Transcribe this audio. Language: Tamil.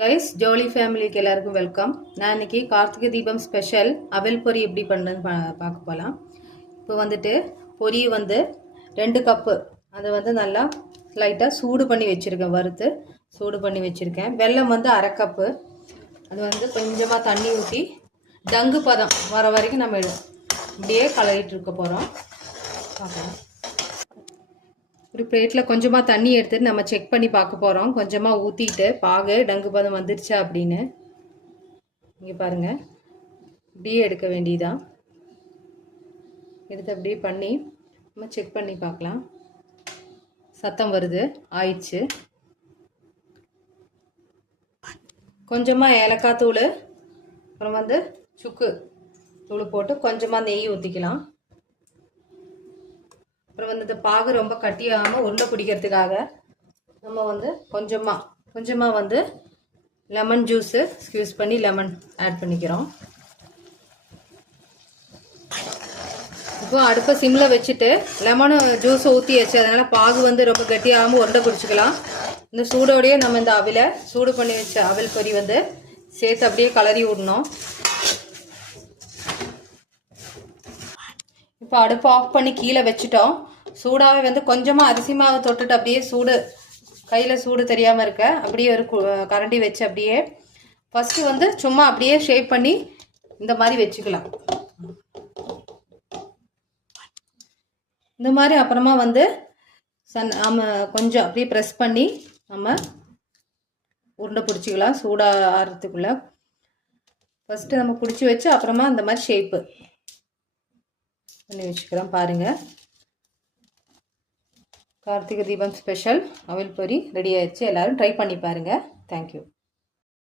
கைஸ் ஜோலி ஃபேமிலிக்கு எல்லாருக்கும் வெல்கம். நான் இன்னைக்கு கார்த்திகை தீபம் ஸ்பெஷல் அவல் பொரி எப்படி பண்ணுறதுன்னு பார்க்க போகலாம். இப்போ வந்துட்டு பொரி வந்து 2 கப்பு அதை வந்து நல்லா லைட்டாக சூடு பண்ணி வச்சுருக்கேன், வறுத்து சூடு பண்ணி வச்சுருக்கேன். வெல்லம் வந்து 1/2 கப்பு, அது வந்து கொஞ்சமாக தண்ணி ஊற்றி டங்கு பதம் வர வரைக்கும் நம்ம இப்படியே கலரிட்டு இருக்க போகிறோம். பார்க்கலாம். ஒரு பிளேட்டில் கொஞ்சமாக தண்ணி எடுத்துட்டு நம்ம செக் பண்ணி பார்க்க போகிறோம். கொஞ்சமாக ஊற்றிட்டு பாகு டங்கு பதம் வந்துருச்சா அப்படின்னு. இங்கே பாருங்கள், இப்படியே எடுக்க வேண்டியதான். எடுத்து அப்படியே பண்ணி நம்ம செக் பண்ணி பார்க்கலாம். சத்தம் வருது, ஆயிடுச்சு. கொஞ்சமாக ஏலக்காய் தூள், அப்புறம் வந்து சுக்கு தூள் போட்டு கொஞ்சமாக நெய் ஊற்றிக்கலாம். அப்புறம் வந்து இந்த பாகு ரொம்ப கட்டியாகாமல் உருண்டை பிடிக்கிறதுக்காக நம்ம வந்து கொஞ்சமாக வந்து லெமன் ஜூஸு ஸ்க்யூஸ் பண்ணி லெமன் ஆட் பண்ணிக்கிறோம். இப்போ அடுப்பை சிம்மில் வச்சுட்டு லெமன் ஜூஸ் ஊற்றி வச்சு, அதனால் பாகு வந்து ரொம்ப கட்டியாகாமல் உருண்டை பிடிச்சிக்கலாம். இந்த சூடோடையே நம்ம இந்த அவிலை சூடு பண்ணி வச்ச அவல் பொரி வந்து சேர்த்து அப்படியே கலரி விடணும். இப்போ அடுப்பு ஆஃப் பண்ணி கீழே வச்சுட்டோம். சூடாகவே வந்து கொஞ்சமாக அரிசி மாவு தொட்டுட்டு அப்படியே சூடு கையில் சூடு தெரியாமல் இருக்க அப்படியே ஒரு கரண்டி வச்சு அப்படியே ஃபஸ்ட்டு வந்து சும்மா அப்படியே ஷேப் பண்ணி இந்த மாதிரி வச்சுக்கலாம். இந்த மாதிரி அப்புறமா வந்து நம்ம கொஞ்சம் அப்படியே ப்ரெஸ் பண்ணி நம்ம உருண்டை பிடிச்சிக்கலாம். சூடாக ஆறுறதுக்குள்ளே ஃபஸ்ட்டு நம்ம பிடிச்சி வச்சு அப்புறமா இந்த மாதிரி ஷேப்பு பண்ணி வச்சுக்கிறோம். பாருங்கள், கார்த்திகை தீபம் ஸ்பெஷல் அவல் பொரி ரெடி ஆயிடுச்சு. எல்லோரும் ட்ரை பண்ணி பாருங்கள். தேங்க்யூ.